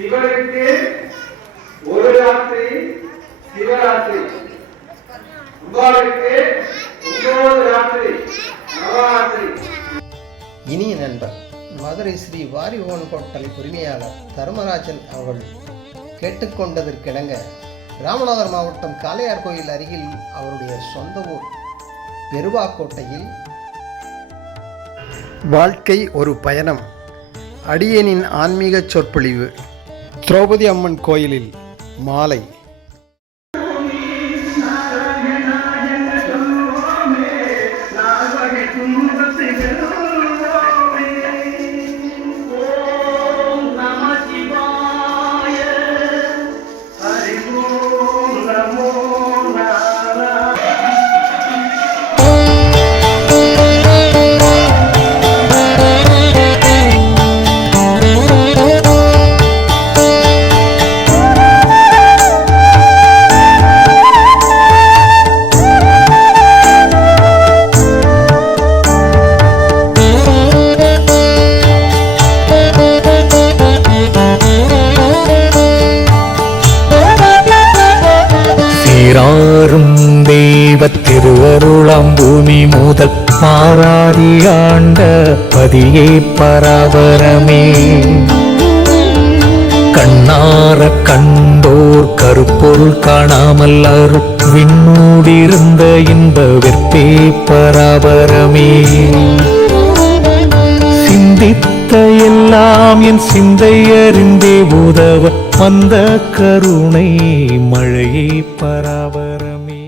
சிவனுக்கு ஒரு ராத்திரி சிவராத்திரி, அம்பாளுக்கு 9 ராத்திரி நவராத்திரி. இனிய நண்பர் மதுரை ஸ்ரீ வாரிபவன் ஹோட்டல் உரிமையாளர் தர்மராஜன் அவர்கள் கேட்டுக்கொண்டதற்கிணங்க ராமநாதபுரம் மாவட்டம் காளையார் கோயில் அருகில் அவருடைய சொந்த ஊர் பெருவாக்கோட்டையில் வாழ்க்கை ஒரு பயணம் அடியேனின் ஆன்மீக சொற்பொழிவு திரௌபதி அம்மன் கோயிலில் மாலை. சீராரும் தெய்வ திருவருளாம் பூமி முதல் மாறாதி ஆண்ட பதியே பராபரமே. கண்ணார கண்டோர் கருப்பொருள் காணாமல் அருள் விண்ணூடிருந்த இன்ப வெற்பே பராபரமே. சிந்தித்த எல்லாம் என் சிந்தை அறிந்தே உதவ வந்த கருணை மழையே பராபரமே.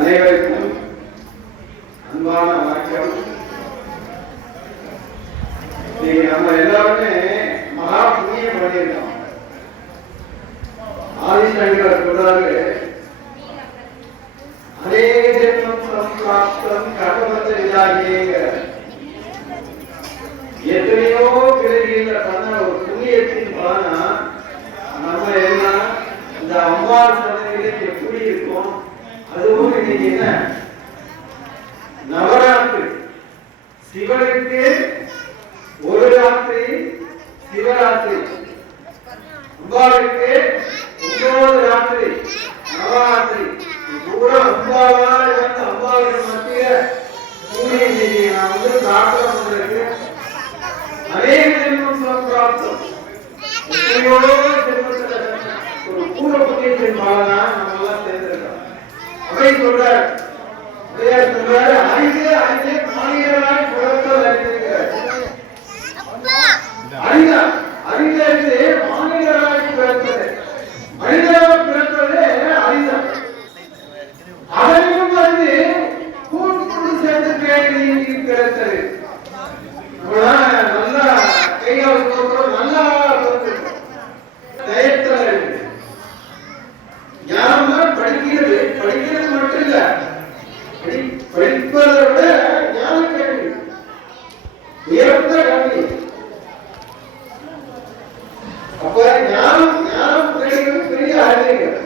அனைவருக்கும் அன்பான வணக்கம். நீங்க நம்ம எல்லாருமே மகா புண்ணியம் பண்ணியிருக்கோம். ஆதிசங்கர் சொல்றாரு, அநேக ஜென்மம் சம்பிராப்தம் கடவுள விதாகியேங்க. எத்தனையோ பிறவியில பண்ண ஒரு புண்ணியத்தின் பலனா நம்ம எல்லாம் இந்த அம்பாள் சன்னதியில எப்படி இருக்கும். அதுவும் இன்னைக்கு என்ன நவராத்திரி, சிவனுக்கு ஒரு ராத்திரி சிவராத்திரி, அம்பாளுக்கு 9 ராத்திரி நவராத்திரி. பூரா அம்பாவா இருந்து அம்பாவின் மத்திய பூமி இன்னைக்கு நான் வந்து பிரார்த்தனை பண்றேன். அநேக ஜென்மம் சம்பிராப்தம், எத்தனையோ ஜென்மத்துல ஒரு பூர்வ புண்ணியத்தின் பலனா நம்ம எல்லாம் சேர்ந்திருக்கோம். அவை சொல்றார், அறிந்தே மாநிலராய் பிறத்தல் அறிந்திருக்கிறார். அறிந்தது மாநிலராய் பிறத்தது, மனிதராக பிறந்தது அறிந்தம். அதையும் வந்து கூட்டு சேர்ந்து பேணி பிறத்தது. நல்லா கையால் நல்லா தயத்தல் ஞானம் படிக்கிறது. படிக்கிறது மட்டும் இல்ல, படிப்பதை விட ஞானம் கேள்வி உயர்ந்த கல்வி. அப்ப ஞானம் கிடைக்கிறது பெரிய அறிஞர்.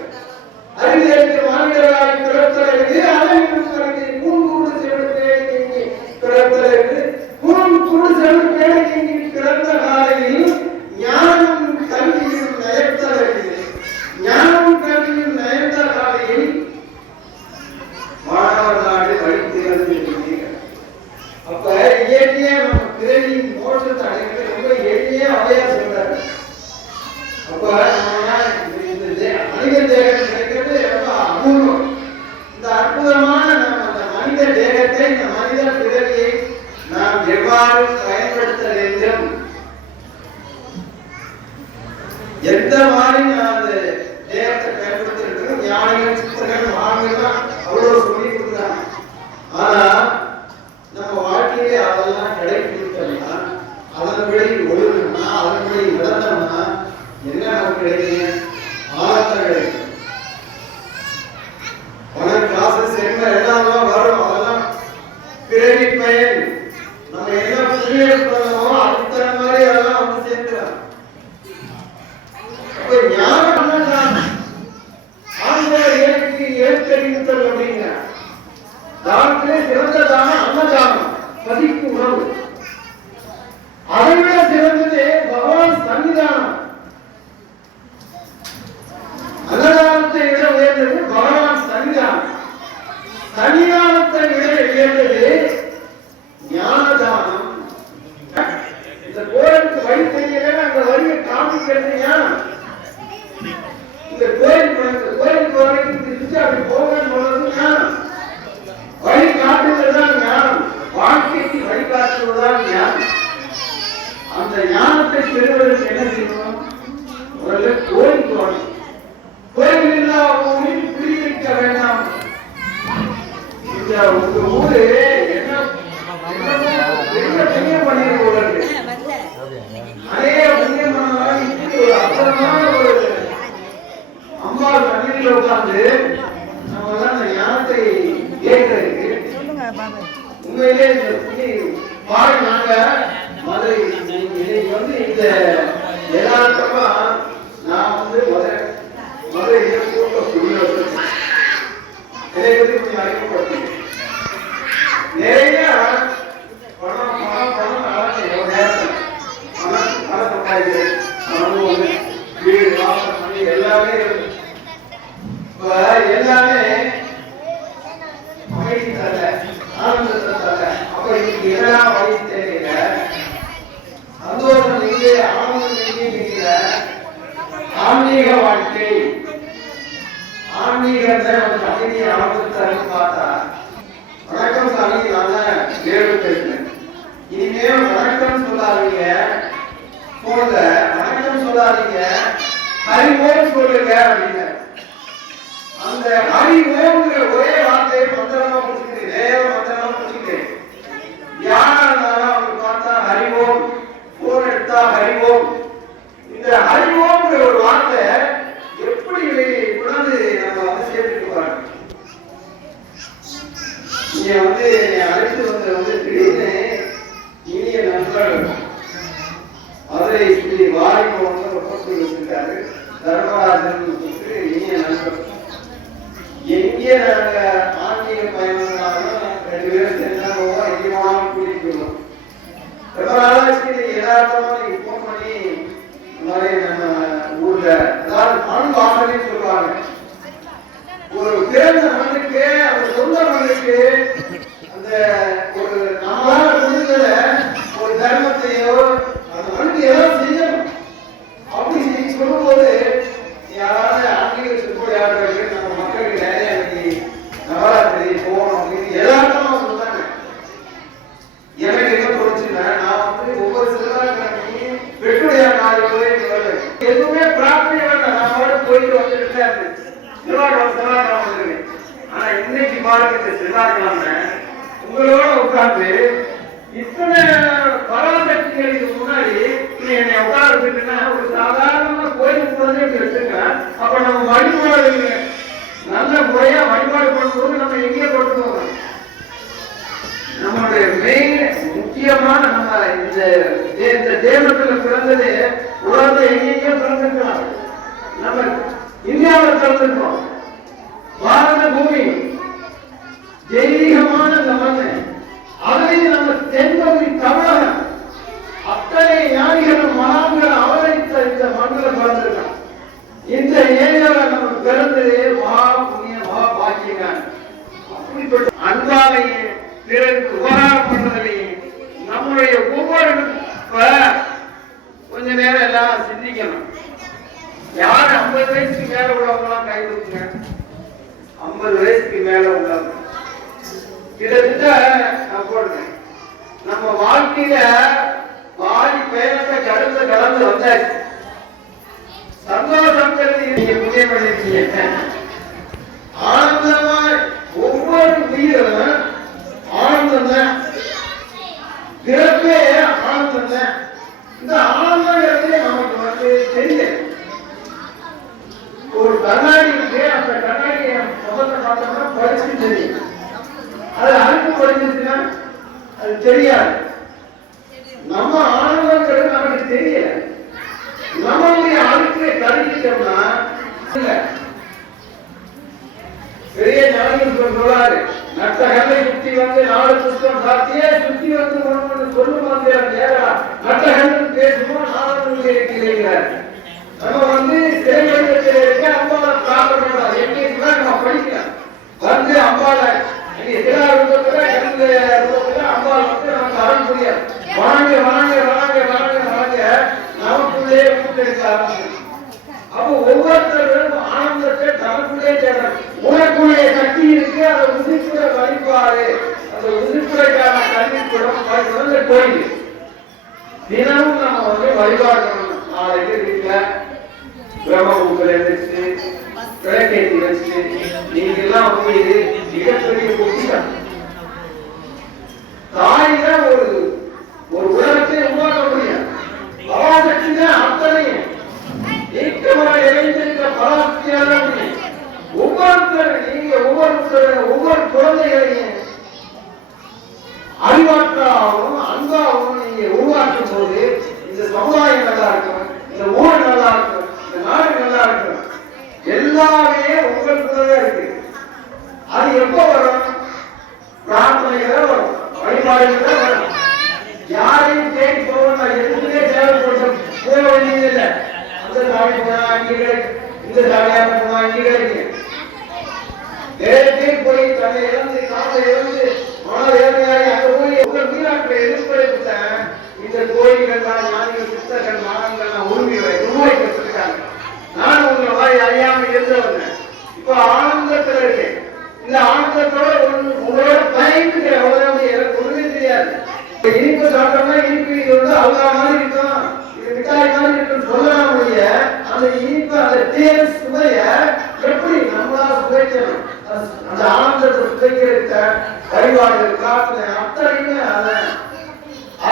அறிஞருக்கு மாநிலராய் பிறத்தலுக்கு அனைவரும் அறிஞர் கூண்டு சேர்ந்து பிறத்தலுக்கு கூண்டு சேர்ந்து பேணி பிறந்த காலையில் ஞானம் கல்வியும் நயத்தலுக்கு ஞானம் கல்வியும் நயந்த காலையில் மாணவர் நாடு படித்து இறந்திருக்கிறீர்கள். அப்ப இயற்கையா நம்ம பிறவியின் மோட்சத்தை அடைகிறது ரொம்ப எளிமையா அவையா சொல்றாரு. அப்ப மனித தேகம் கிடைக்கிறது ரொம்ப அபூர்வம். இந்த அற்புதமான நம்ம அந்த மனித தேகத்தை, இந்த மனித பிறவியை நாம் எவ்வாறு பயன்படுத்த வேண்டும், எந்த மாதிரி நான் அந்த தேகத்தை பயன்படுத்த ஞானிகள் சித்தர்கள் மகான்கள் அவ்வளவு சொல்லி கொடுக்குறாங்க. ஆனா நம்ம வாழ்க்கையிலே அதெல்லாம் கடைபிடித்தோம்னா, அதன்படி ஒழுங்கணும்னா, அதன்படி நடந்தோம்னா என்ன நமக்கு கிடைக்குங்க? ஆழத்தை கிடைக்கும். பணம் காசு செல்வம் எல்லாம் வரும். அதெல்லாம் பிறவி பயன். நம்ம என்ன புண்ணியம் பண்ணோமோ அதுக்கு மாதிரி அதெல்லாம் வந்து சேர்த்துலாம். அப்ப ஞானம் ஏற்கறிவித்தல் அப்படிங்க. தானத்திலே சிறந்த தானம் அன்னதானம், பதிக்கு உணவு. அதை விட சிறந்தது பகவான் சன்னிதானம். அன்னதானத்தை விட உயர்ந்தது பகவான் சன்னிதானம். சன்னிதானத்தை விட உயர்ந்தது ஞானதானம். இந்த கோயிலுக்கு வழி தெரியல, அந்த வழியை காமிக்கிறது ஞானம். இந்த கோயிலுக்கு வரைக்கும் அப்படி போகணும்னு சொல்றது ஞானம். வழி காட்டுவதுதான் ஞானம். வாழ்க்கைக்கு வழிகாட்டுவதுதான் ஞானம். அந்த ஞானத்தை பெறுவதற்கு என்ன செய்யணும்? முதல்ல கோயிலுக்கு வரணும். கோயில் இல்லா ஊரில் குடியிருக்க வேண்டாம். இந்த உங்க ஊரு என்ன புண்ணியம் பண்ணிருக்க, அநேக புண்ணியம் பண்ணாலும் ஒரு அற்புதமான ஒரு அம்மா சன்னிதியில உட்கார்ந்து நம்ம எல்லாம் அந்த ஞானத்தை ஏற்கிறதுக்கு உண்மையிலே பாரு. நாங்க மதுரை வந்து இந்த எல்லாத்தமா நான் வந்து மதுரையில கூட்டக்கூடிய இதை பத்தி கொஞ்சம் அறிமுகப்படுத்தி நிறைய பணம் நேரத்தில் பணம் சம்பாதிக்கிறேன். அனுபவம், வீடு, வாசல், மணி எல்லாமே இருக்கு. எல்லாமே அமைதி தர, ஆனந்தத்தை தர. அப்ப இன்னைக்கு எல்லாம் வழி தெரியல, சந்தோஷம் நீங்க, ஆனந்தம் நீங்க. ஆன்மீக வாழ்க்கை, ஆன்மீகத்தை நமக்கு அமைதி ஆனந்தத்தை பார்த்தா, வணக்கம் சாமி நான் ஏழு பேசுறேன். இனிமேல் வணக்கம் சொல்லாதீங்க, போங்க வணக்கம் சொல்லாதீங்க, ஹரி ஓம் சொல்லுங்க அப்படின்னு. அந்த ஹரி ஓம்ங்கிற ஒரே வார்த்தையை மந்திரமா பிடிச்சிக்கிட்டு, வேற மந்திரமா பிடிச்சிக்கிட்டு நீங்க வந்து என்னை அழைத்து வந்து திடீர்னு இனிய நண்பர் மதுரை ஸ்ரீ வாரிபவன் ஒப்பந்தம் வச்சிருக்காரு. தர்மராஜன் இனிய நண்பர். எங்கே நாங்க ஆன்மீக பயணம்னாலும் 2 பேரும் சேர்ந்தாலும் அதிகமாக கூட்டிக்கணும். ரொம்ப நாளாச்சு யதார்த்தமா நீங்க போன் பண்ணி இந்த மாதிரி நம்ம ஊர்ல அதாவது மண் வாசனை சொல்லுவாங்க. ஒரு பிறந்த மண்ணுக்கு அந்த சொந்த மண்ணுக்கு அந்த ஒரு நம்மளால முடிஞ்சத ஒரு தர்மத்தையோ அந்த மண்ணுக்கு ஏதோ செய்யணும் அப்படி சொல்லும்போது யாராவது ஆன்மீக சுற்றுலாளர்கள் நம்ம மக்களுக்கு நிறைய நவராத்திரி போகணும் அப்படின்னு யதார்த்தமா சொன்னாங்க. எனக்கு என்ன தோணுச்சுன்னா நான் வந்து ஒவ்வொரு செல்வாய்க்கிழமையும் வெட்டுடைய நாள் எதுவுமே பிரார்த்தனை வேண்டாம். நான் போயிட்டு வந்துட்டு இருந்தேன். செவ்வாய்க்கிழமை வந்துருக்கேன். ஆனா இன்னைக்கு பாருங்க இந்த செவ்வாய்க்கிழமை உங்களோட உட்கார்ந்து இத்தனை பராசக்திகளுக்கு முன்னாடி என்னை உட்கார வச்சுட்டுன்னா ஒரு சாதாரண கோயிலுக்கு போனதே வச்சுருங்க. அப்ப நம்ம வழிபாடு நல்ல முறையா வழிபாடு பண்ணும்போது நம்ம எங்கேயே கொண்டு போகணும். நம்மளுடைய மெயின் முக்கியமான நம்ம இந்த தேவத்துல பிறந்தது உலகத்தை எங்கேயோ பிறந்திருக்கலாம். நம்ம இந்தியாவில் பிறந்திருக்கோம். பாரத பூமி தெய்வீகமான இந்த மண்ணு, அதையும் நம்ம தென்பகுதி தமிழகம் அத்தனை ஞானிகளும் மகான்கள் அவதரித்த இந்த மண்ணில் பிறந்திருக்கோம். இந்த ஏரியாவில் நம்ம பிறந்ததே மகா புண்ணிய மகா பாக்கியம். அப்படிப்பட்ட அன்பாலையும் பிறருக்கு உபகாரம் பண்றதையும் நம்முடைய ஒவ்வொரு கொஞ்ச நேரம் எல்லாம் சிந்திக்கணும். யாரு 50 வயசுக்கு மேல உள்ளவங்களாம் கை தூக்குங்க. 50 வயசுக்கு மேல உள்ளவங்க கிட்டத்தட்ட நான் போடுறேன். நம்ம வாழ்க்கையில பாதி பயணத்தை கடந்து வந்தாச்சு. சந்தோஷம் நீங்க புண்ணியம் பண்ணிருக்கீங்க. ஆனந்தமா ஒவ்வொரு உயிரும் ஆனந்தம் தான். பிறப்பே ஆனந்தம் தான். இந்த ஆனந்தங்கிறது நமக்கு வந்து தெரியல. ஒரு கண்ணாடி இருக்கு. அந்த கண்ணாடியை முதல்ல பார்த்தோம்னா பறிச்சு தெரியும். அது அழுக்கு படிச்சிருச்சுன்னா அது தெரியாது. நம்ம ஆனந்தங்கிறது நமக்கு தெரியல. நம்மளுடைய அழுக்கை கருதிட்டோம்னா பெரிய ஞானிகள் சொல்றாரு, நட்ட கல்லை சுத்தி வந்து 4 புஷ்பம் சாத்தியே சுத்தி வந்து சொல்லும் வந்து நட்ட கல்லுக்கு பேசுமோ 4 இருக்கிறார். நம்ம வந்து சிறைவடிவத்தில் இருக்க அம்பாவை பிரார்த்தனை பண்றோம். எங்கேயுமே நம்ம படிக்கலாம் வந்து அம்பாவை சிலா ரூபத்துல கல்ல ரூபத்துல அம்பாவை வந்து நமக்கு அருள் புரியாது. வாங்க வாங்க வாங்க வாங்க வாங்க நமக்குள்ளே கூட்டெடுக்க ஆரம்பிச்சு. அப்போ ஒவ்வொருத்தரும் ஆனந்தத்தை தனக்குள்ளே தேடணும். உனக்குள்ளே சக்தி இருக்கு. அதை உதிப்புற வழிபாடு, அந்த உதிப்புறைக்கான கல்விக்கூடம் கோயில் தினமும் நம்ம வந்து வழிபாடு பண்ணணும். நாளைக்கு வீட்டுல பிரம்மபுக்கள் எழுதிச்சு விளக்கேற்றி வச்சு நீங்க எல்லாம் போய் மிகப்பெரிய பொக்கிஷம். தாயில ஒரு உலகத்தை உருவாக்க முடியும். பராசக்தி தான் அத்தனையும் இறைந்திருக்க பராசக்தியால முடியும். ஒவ்வொருத்தரும் நீங்க ஒவ்வொரு குழந்தைகளையும் அறிவாற்றாகவும் அன்பாகவும் நீங்க உருவாக்கும் போது இந்த சமுதாயம் நல்லா இருக்கும், இந்த ஊர் நல்லா இருக்கும், இந்த நாடு நல்லா இருக்கும். எல்லாமே உங்களுக்குள்ளதான் இருக்கு. அது எப்ப வரும்? பிரார்த்தனைகள வரும், வழிபாடுகள் வரும். யாரையும் தேடி போக எதுவுமே தேவைப்பட்ட போக வேண்டியது இல்லை. அந்த சாமி போனா அங்கே கிடைக்கும், இந்த சாமியான போனா அங்கே கிடைக்கும். நேரத்தை போய் தன்னை இழந்து காலை இழந்து மன வேதனையாகி அங்க போய் உங்கள் மீனாக்களை எதிர்ப்படைத்த இந்த கோயில்கள் தான் ஞானிகள் சித்தர்கள் மகான்கள் உருவாக்கிருக்காங்க. நான் உங்களை மாதிரி அறியாமல் இருந்தவங்க இப்ப ஆனந்தத்துல இருக்கேன். இந்த ஆனந்தத்தோட உங்களோட பயந்துக்கிற அவ்வளவு எனக்கு ஒண்ணுமே தெரியாது. இனிப்பு சாப்பிட்டோம்னா இனிப்பு இது வந்து அவ்வளோ மாதிரி இருக்கும், இது மிட்டாய் மாதிரி இருக்குன்னு சொல்லலாம். முடிய அந்த இனிப்பு அந்த டேஸ்ட் சுவைய எப்படி நம்மளால சுவைக்கணும், அந்த ஆனந்தத்தை சுவைக்கிறதுக்க வழிபாடுகள் காட்டுல அத்தனையுமே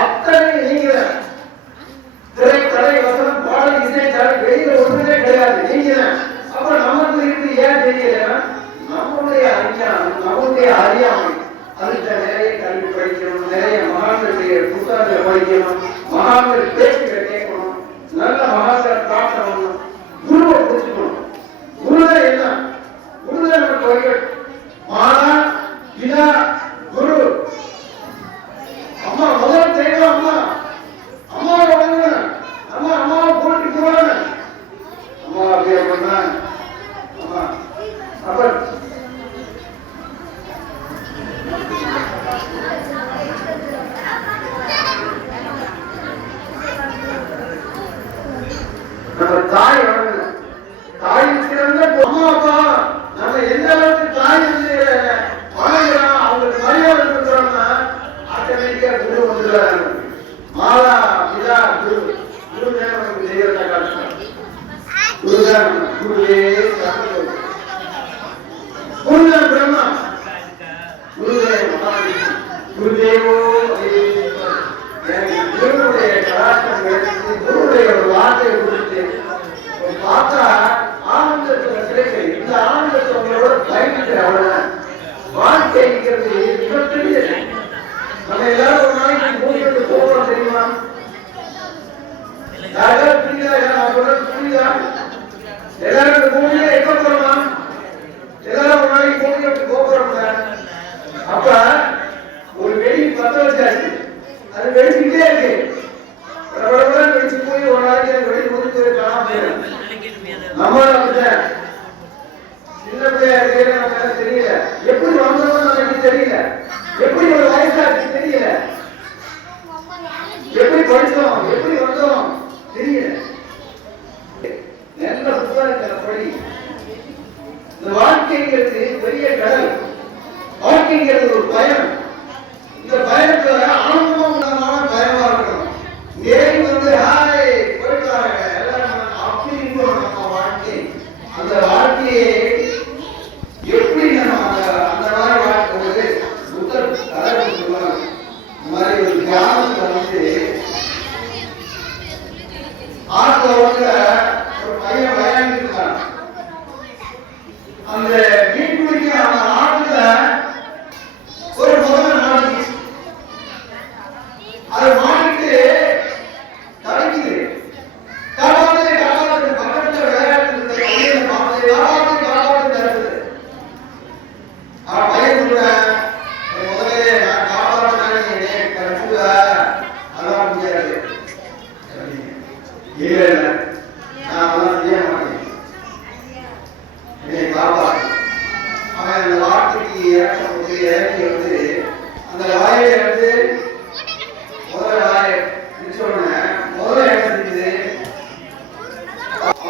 அத்தனை நீங்க திரை தடை வசனம் பாடல் இசை தடை வெளியில ஒன்றுமே கிடையாது. நீங்க அப்ப நமக்கு இருக்கு ஏன் தெரியலன்னா நம்மளுடைய அறியாமை, நம்மளுடைய அறியாமை அது புத்தகங்களை படிக்கணும், மகான்கள் பேச்சுகளை கேட்கணும், நல்ல மகான்கள் பார்க்கணும், குருவை புரிஞ்சுக்கணும். குருதான் என்ன? குருதான் நமக்கு வழிகள். மாதா பிதா குரு. அம்மா முதல் தெய்வம் அம்மா. அம்மாவை வணங்கணும். அம்மாவை போட்டி போடணும். அம்மா அப்படியே பண்ணா அம்மா அப்ப நம்ம தாய் வணங்கணும். தாயின் சிறந்த அம்மா அப்பா நம்ம எந்த அளவுக்கு தாய் வந்து வணங்குறோம், அவங்களுக்கு மரியாதை கொடுக்குறோம்னா ஆட்டோமேட்டிக்கா குரு வந்துடுறாங்க. மாதா பிதா குரு. குருதான் நமக்கு தெய்வத்தை காட்டுறாங்க. குருதான் குருவே குருதான் பிரம்மா, குருதேவ குருதேவோ. குருவுடைய கலாச்சாரம், குருவுடைய ஒரு வார்த்தையை கொடுத்து பார்த்தா ஆனந்தத்துல கிடைக்கும். இந்த ஆனந்தத்தை உங்களோட பயணிக்கிற அவ்வளவுதான். வாழ்க்கைங்கிறது மிகப்பெரிய. நம்ம எல்லாரும் ஒரு நாளைக்கு பூமிக்கு போகிறோம் தெரியுமா? யாராவது புரியுதா? எல்லாரும் இந்த பூமியில எப்ப போறோம்? எல்லாரும் ஒரு நாளைக்கு பூமிக்கு போகிறோம்ல. அப்ப ஒரு வெடி பத்த வச்சாச்சு, அது வெடிச்சுக்கிட்டே இருக்கு. வெடிச்சு போய் ஒரு நாளைக்கு வெடி முடிச்சு காணாம போயிடும். நம்மளால அப்படிதான் சின்ன பிள்ளையா இருக்கிற நம்ம தெரியல, எப்படி வந்தோம் நமக்கு தெரியல, எப்படி ஒரு வயசாச்சு தெரியல, எப்படி படிச்சோம், எப்படி வந்தோம் தெரியல. நல்ல புத்தகங்களை படி. இந்த வாழ்க்கைங்கிறது பெரிய கடல். வாழ்க்கைங்கிறது ஒரு பயணம். இந்த பயணத்துல ஆனந்தமான பயமா இருக்கணும். ஏறி வந்து ஹாய் போயிட்டு வராங்க எல்லாரும் அப்படி இருக்கணும் நம்ம வாழ்க்கை. அந்த வாழ்க்கையை எப்படி நம்ம அந்த மாதிரி வாழ்க்கை புத்தர் கதை சொல்லுவாங்க. இந்த மாதிரி ஒரு கிராமத்துல வந்து ஆத்துல வந்து ஒரு பையன் விளையாண்டு இருக்கான். அந்த மீன்பிடிக்க அந்த ஆத்துல ஒரு முதல்ல மாட்டிச்சு. அது மாட்டிட்டு தடுக்குது. காப்பாத்து காப்பாத்து பக்கத்துல விளையாட்டு இருந்த பையனை பார்த்து காப்பாத்து காப்பாத்து தடுக்குது. பையன் சொல்ற முதல்ல நான் காப்பாற்றினேன் கற்றுவ அதெல்லாம் முடியாது. இல்ல நான் அதெல்லாம் செய்ய மாட்டேன், என்னை காப்பாற்று. அவன் அந்த வார்த்தைக்கு இறக்கி வந்து அந்த வாயை எடுத்து முதல்ல வாயை சொன்ன முதல்ல என்ன செஞ்சது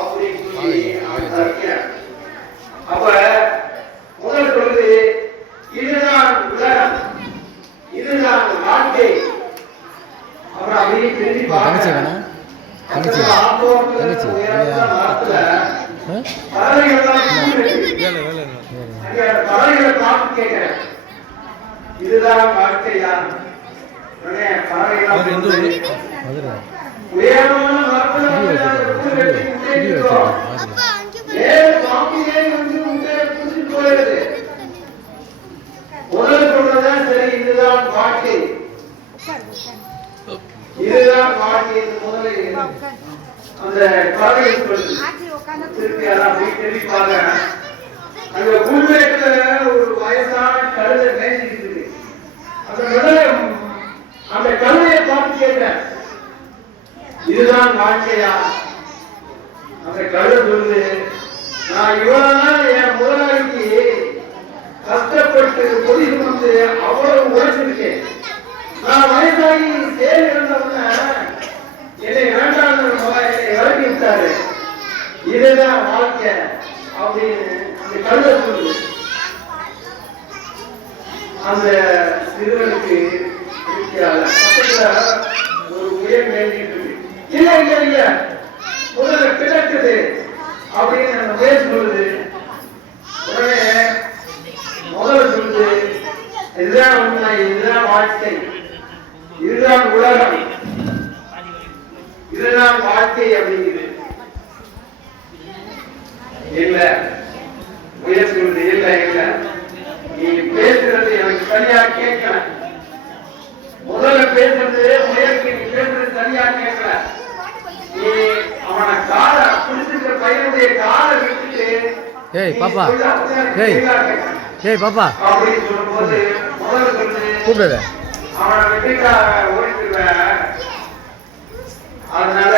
அப்படி அப்ப முதல் சொல்லுது இதுதான் உலகம், இதுதான் வாழ்க்கை. அப்புறம் அப்படியே திரும்பி பார்க்க இதுதான் வாழ்க்கையா? முதல் சொல்றதான் சரி, இதுதான் வாழ்க்கை, இதுதான் வாழ்க்கை. முதலில் அந்த கதையை சொல்லு திருப்பி அதான் போய் தெரிவிப்பாங்க. அங்க பூமேட்டுல ஒரு வயசான கழுதை மேய்ச்சிட்டு இருக்கு. அந்த கழுதையை பார்த்து கேட்டேன், இதுதான் வாழ்க்கையா? அந்த கழுதை சொல்லுது, நான் இவ்வளவு நாள் என் முதலாளிக்கு கஷ்டப்பட்டு பொதி சுமந்து அவ்வளவு உழைச்சிருக்கேன். நான் வயசாகி சேர் இருந்தவன என்னை வேண்டாம் என்னை இறக்கி விட்டாரு. இதுதான் வாழ்க்கை அப்படின்னு அந்த கழுதை சொல்லுது. அந்த சிறுவனுக்கு பக்கத்துல ஒரு உயர் வேண்டிட்டு இருக்கு. இல்ல இல்ல இல்ல முதல்ல கிடக்குது அப்படின்னு அந்த உயர் சொல்லுது. உடனே முதல்ல சொல்லுது, இதுதான் உண்மை, இதுதான் வாழ்க்கை, இதுதான் உலகம், இதுதான் வாழ்க்கை அப்படிங்குது. இல்ல உயர் சொல்லுது, இல்ல இல்ல நீ பேசுறது எனக்கு சரியா கேட்கல. முதல்ல பேசுறது உயர் பாப்பா ஏய் ஏய் பாப்பா அப்படின்னு சொல்லும்போது முதல்ல சொல்லு கூப்பிடுத அவனை வெட்டிட்டா ஓடிட்டுருவேன். அதனால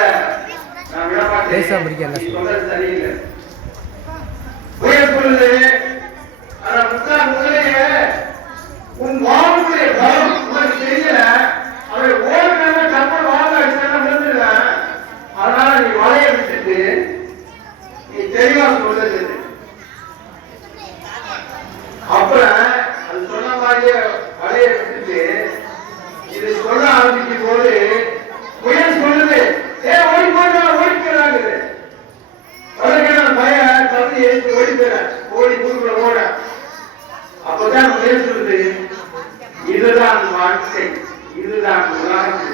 நான் விட மாட்டேன். பேசா முடிக்க என்ன சொல்றது சரியில்லை. புயல் சொல்லுது ஆனா முதலையே உன் வாழ்வுடைய பலம் உனக்கு தெரியல. அவரை ஓடுனால கப்பல் வாழ்ந்து அடிச்சாலும் விழுந்துருவேன். அதனால நீ வலைய விட்டுட்டு நீ தெளிவா சொல்லுது. அப்புறம் அது சொன்ன மாதிரியே வலைய விட்டுட்டு இது சொல்ல ஆரம்பிக்கும் போது புயல் சொல்லுது ஓடி போயிடாங்குது. பையன் தம்பி எடுத்து ஓடி போயிடறேன். ஓடி குறுக்குள்ள ஓட அப்பதான் புயல் சொல்லுது இதுதான் வாழ்க்கை, இதுதான் உலகம்.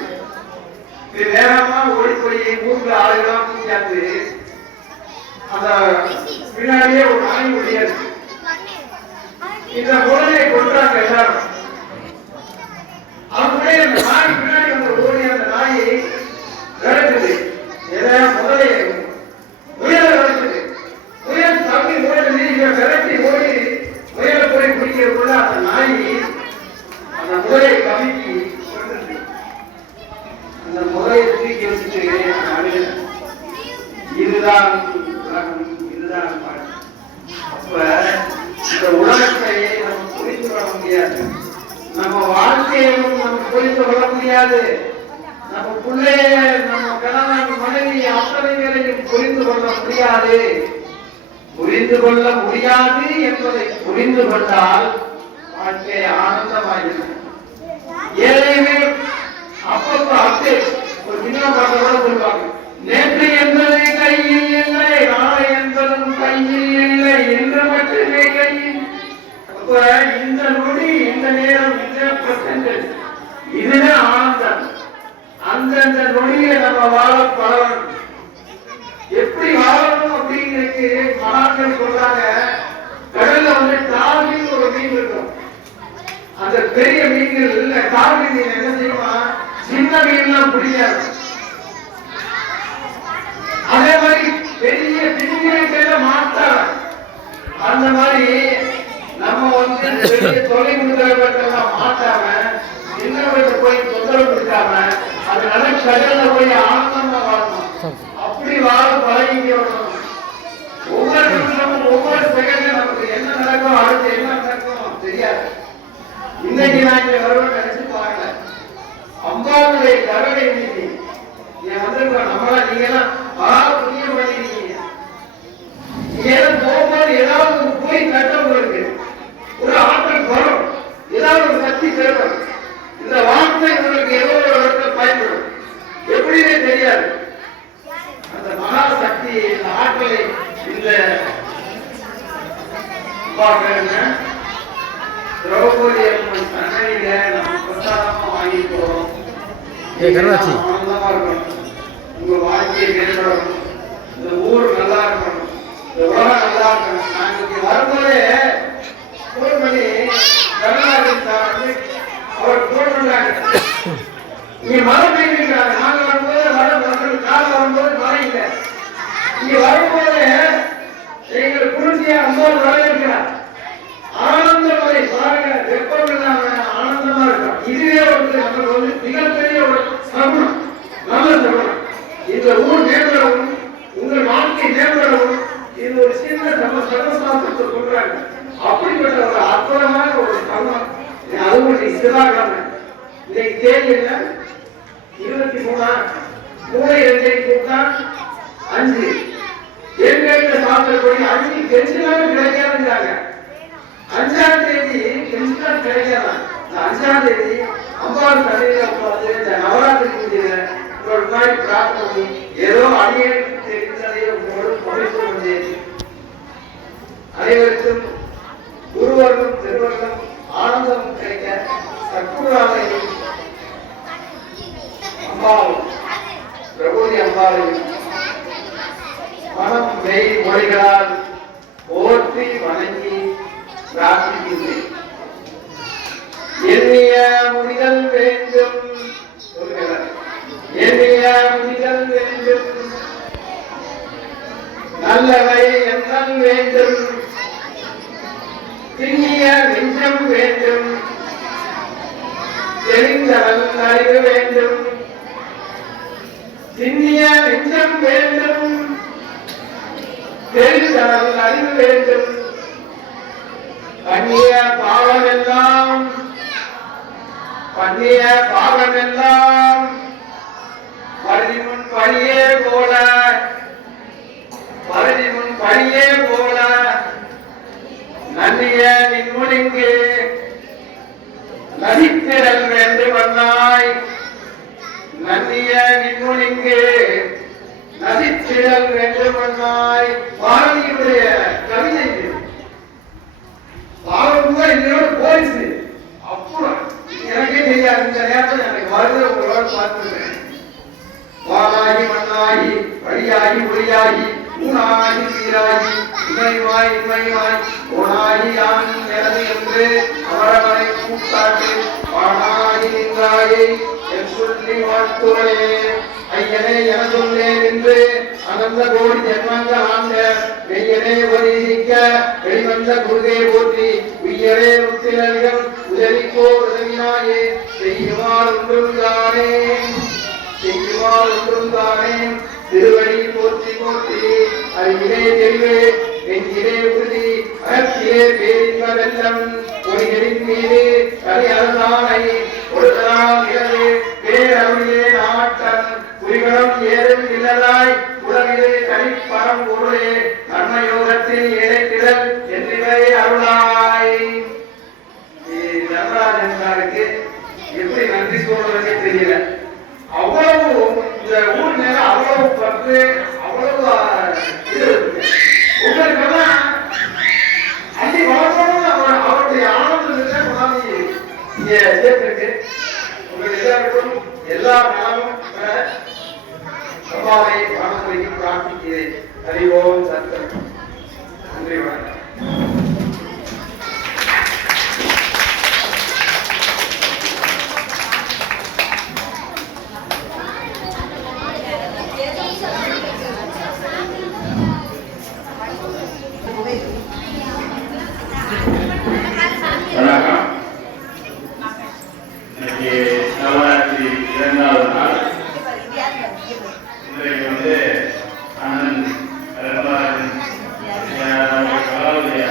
இது வேகமா ஓடி போய் ஊர்ல ஆளுகளாம் கூட்டியாந்து அந்த பின்னாடியே ஒரு நாய் முடியாது. இந்த முதலை கொண்டாங்க எல்லாரும். அவங்களே அந்த நாய் பின்னாடி வந்து ஓடி அந்த நாயை விளக்குது. முதலை முயலை விளக்குது. முயல் தம்பி ஓடுது. இவன் விரட்டி ஓடி முயலை போய் பிடிக்கிறதுக்குள்ள அந்த நாய் அந்த முதலை கவிக்கு கொண்டு அந்த முதலையை தூக்கி வச்சுட்டு இதுதான் உலகம், இதுதான் வாழ்க்கை. அப்ப இந்த உலகத்தை நம்ம புரிந்து கொள்ள முடியாது. நம்ம வாழ்க்கையும் நம்ம புரிந்து கொள்ள முடியாது. நம்ம பிள்ளைய நம்ம கணவன் மனைவி அத்தனைகளையும் புரிந்து கொள்ள முடியாது. புரிந்து கொள்ள முடியாது என்பதை புரிந்து கொண்டால் வாழ்க்கை ஆனந்தமாயிருக்கும். ஏழையுமே அப்பப்போ அப்டேட் ஒரு சின்ன பாட்டோட சொல்லுவாங்க. நேற்று என்பது கையில் இல்லை, நாளை என்பதும் கையில் இல்லை என்று மட்டுமே கையில். அப்ப இந்த நொடி, இந்த நேரம், இந்த பிரசங்கள் இதுதான் ஆனந்தம். அந்தந்த நொடியை நம்ம வாழ பழகணும். எப்படி வாழணும் அப்படிங்கிறதுக்கு மகான்கள் சொல்றாங்க. கடல்ல வந்து டார்வின் ஒரு மீன் இருக்கும். அந்த பெரிய மீன்கள் டார்வின் மீன் என்ன செய்யுமா, சின்ன மீன்லாம் பிடிக்காது. அதே மாதிரி பெரிய திமிங்கல மாட்டாங்க. அந்த மாதிரி நம்ம வந்து பெரிய தொலை முதல்வர்களெல்லாம் மாட்டாம சின்னவர்கிட்ட போய் தொந்தரவு கொடுக்காம அதனால கடல்ல போய் ஆனந்தமா வாழணும். அப்படி வாழ பழகிக்கணும். ஒவ்வொரு நிமிஷமும் ஒவ்வொரு செகண்ட்ல நமக்கு என்ன நடக்கும், அடுத்து என்ன நடக்கும் தெரியாது. இன்னைக்கு நான் இங்க வருவேன் நினைச்சு பாருங்க. அம்பாவுடைய கருணை இன்னைக்கு என் வந்திருக்கோம். நம்மளா நீங்க எல்லாம் புரிய பண்ணிருக்கீங்க. ஏன் போகும்போது ஏதாவது போய் கட்டம் உங்களுக்கு ஒரு ஆற்றல் வரும், ஏதாவது ஒரு சக்தி பெறும். இந்த வார்த்தை உங்களுக்கு ஏதோ ஒரு இடத்துல பயன்படும். எப்படின்னே தெரியாது. அந்த மகா சக்தி, இந்த ஆற்றலை இந்த திரௌபதி அம்மன் சன்னதியில நம்ம பிரசாதமா வாங்கி போறோம். ஆனந்தமா இருக்கணும். உங்க வாழ்க்கையை மேம்படணும். இந்த ஊர் நல்லா இருக்கணும். இந்த உலகம் நல்லா இருக்கணும். நாங்க இங்க வரும்போதே போன் பண்ணி கருணாநிதி சார் வந்து அவர் போன் பண்ணாங்க. இங்க மழை பெய்ஞ்சிருக்காங்க. நாங்க வரும்போது மழை மக்கள் காலம் வரும்போது மழை இல்லை. இங்க வரும்போது எங்களுக்கு குளிர்ச்சியா அம்போது மழை இருக்கிறார். ஆனந்த மழை பாருங்க. வெப்பம் இல்லாம ஆனந்தமா இருக்கும். இதுவே வந்து நமக்கு வந்து மிகப்பெரிய ஒரு சகுனம், நல்ல சகுனம். இந்த ஊர் மேம்படவும், உங்கள் வாழ்க்கை மேம்படவும் இது ஒரு சின்ன சர்வசாஸ்திரத்தை சொல்றாங்க. அப்படிப்பட்ட ஒரு அற்புதமான ஒரு சகுனம். அதுவும் சிவாகிழமை இன்னைக்கு தேதி என்ன, 23/3/2 எங்க சாப்பிடக்கூடிய 5 கெஞ்சினாலும் கிடைக்காதுங்கிறாங்க. 5ஆம் தேதி கெஞ்சினாலும் கிடைக்காதான். இந்த 5ஆம் தேதி அம்பாள் தலையில உட்காந்து இந்த நவராத்திரி பூஜையில உங்களோட முன்னாடி பிரார்த்தனை பண்ணி ஏதோ அடியேற்கு தெரிந்ததை உங்களோடு பகிர்ந்து கொண்டேன். அனைவருக்கும் குருவர்களும் திருவர்களும் ஆனந்தம் கிடைக்க சத்குருவாவை அம்பாவும் பிரபோதி அம்பாவையும் மனம் மெய் மொழிகளால் போற்றி வணங்கி பிரார்த்திக்கின்றேன். எண்ணிய முடிதல் வேண்டும், எண்ணிய முடிதல் வேண்டும், நல்லவை எண்ணல் வேண்டும், திண்ணிய நெஞ்சம் வேண்டும், தெரிந்தவன் அறிவு வேண்டும். திண்ணிய நெஞ்சம் வேண்டும், தெரிந்தவன் அறிவு வேண்டும். பண்ணிய பாவமெல்லாம் பரிதிமுன் பழியே போல நன்னிய நின்முனிங்கு நதித்திடல் வேண்டுமன்னாய். நன்னிய நின்முனிங்கு நதித்திடல் வேண்டுமன்னாய். பாரதியுடைய கவிதை பாவம் கூட இதோட போயிடுச்சு. அப்புறம் எனக்கே தெரியாது, இந்த நேரத்தில் எனக்கு வருது உங்களோட பார்த்துருக்கேன். வானாகி மண்ணாகி வழியாகி ஒளியாகி ஊனாகி நீராகி இமைவாய் ஓனாகி யான் எனது என்று அவரவரை கூட்டாட்டு வானாகி நின்றாயை என் சொல்லி வாழ்த்துவனே. ஐயனே என சொன்னேன் என்று அனந்த கோடி ஜென்மங்கள் ஆண்ட மெய்யனே உபதேசிக்க வெளிவந்த குருதே போற்றி உய்யவே முத்திரவிடம் உதவிக்கோ உதவினாயே. செய்யுமாறு ஒன்றும் தானே திருவடி போற்றி அறிவிலே தெளிவே நெஞ்சிலே உறுதி அகத்திலே பேரின்ப வெள்ளம் பொறிகளின் மீது கலை அரசாணை ஒருதலாம் இரவு பேரருளிலே நாட்டம் குறிகளும் ஏதும் இல்லதாய் உலகிலே தனிப்பரம் பொருளே கர்மயோகத்தில் ஏழைத்திடல் என்றிவை அருளாய். தர்மராஜனுக்கு எப்படி நன்றி சொல்றதுன்னு தெரியல. அவ்வளவு இந்த ஊர் மேல அவ்வளவு பற்று, அவ்வளவு இது உங்களுக்கெல்லாம் அள்ளி வளர்க்கணும். அவருடைய ஆனந்தத்தை கொண்டாந்து இங்க சேர்த்திருக்கு. உங்கள் எல்லாருக்கும் எல்லா நலமும் சபாவை வணங்குவதையும் பிரார்த்திக்கிறேன். அறிவோம் சத்தம். நன்றி, வணக்கம். வணக்கம். இன்னைக்கு நவராத்திரி 2வது நாள். இன்றைக்கு அண்ணன் ரங்கராஜன் கலாவுடைய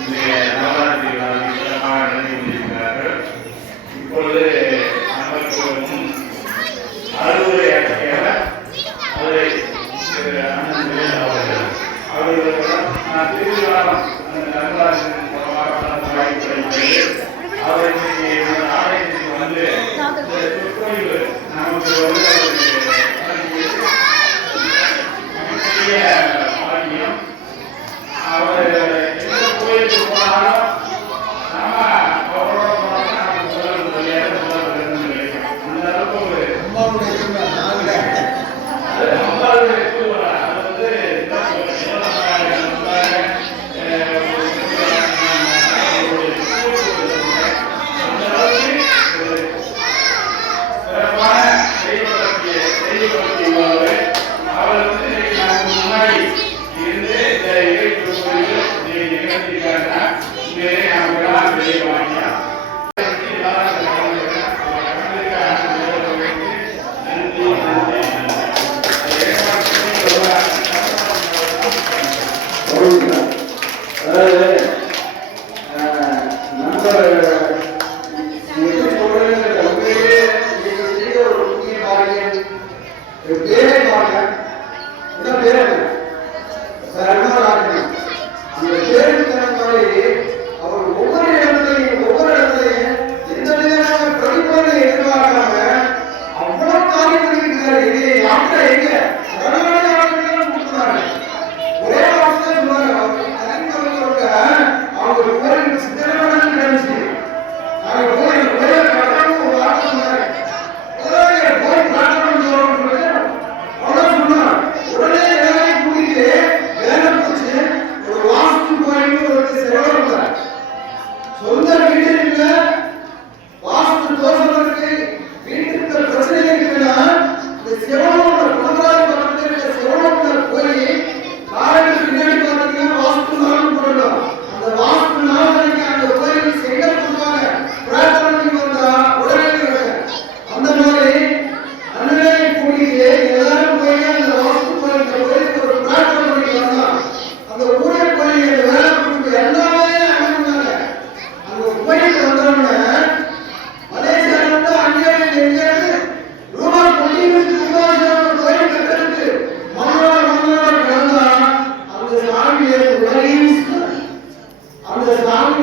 இன்றைய நவராத்திரி சிறப்பாக நடத்தி கொண்டிருக்கிறார்கள். இப்பொழுது நமக்கு அறுவடையாற்றியவர் அதை அண்ணன் அவர்களுக்கு நான் திருவிழாவும் நண்பராஜன் அவர் ஆலயத்துக்கு வந்து சொற்பொழிவு நமக்கு பாக்கியம். அவர் எந்த கோயிலுக்கு போனாலும்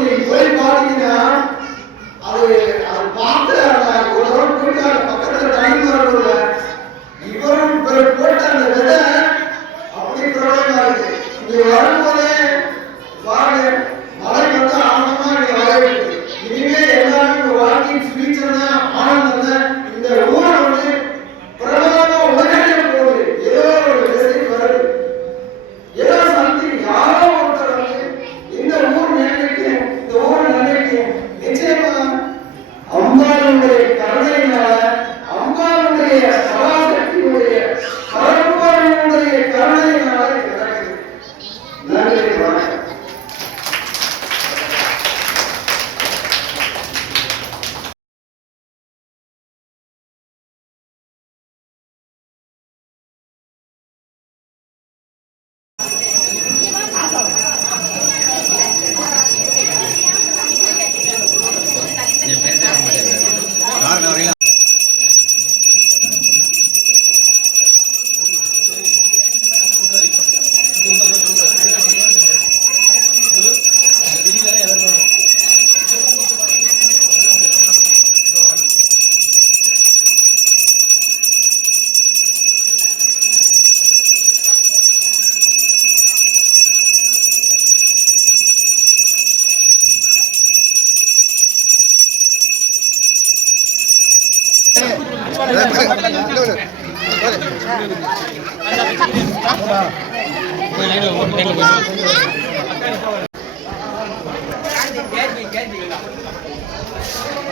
நீங்க போய் பார்த்தீங்கன்னா அது பார்த்து ஒரு தடவை போயிட்டு பக்கத்துல டைம் வரல இவரும் போட்ட அந்த விதை அப்படி பிரபலமா இருக்கு. இங்க வரும்போதே பாருங்க மழை வந்து ஆனந்தமா இங்க வரவேற்குது. இனிமே எல்லாரும் வாழ்க்கையின் ஃபியூச்சர் தான் ஆனந்தம் தான். இந்த ஊரை வந்து பிரபலமா உலகில போகுது. ஏதோ ஒரு மெசேஜ் வருது, ஏதோ சம்திங் யாரோ ஒருத்தர் வந்து இந்த ஊர் நினைக்கும், இந்த ஊர் நினைக்கும். நிச்சயமா அம்பாளுடைய கருணையினால, அம்பாளுடைய சராசக்தியுடைய பரம்பரையுடைய கருணையினால இது நடக்குது. நன்றி, வணக்கம்.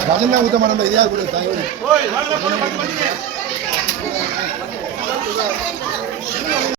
ரஜினா ஊத்தமான இதையா கூட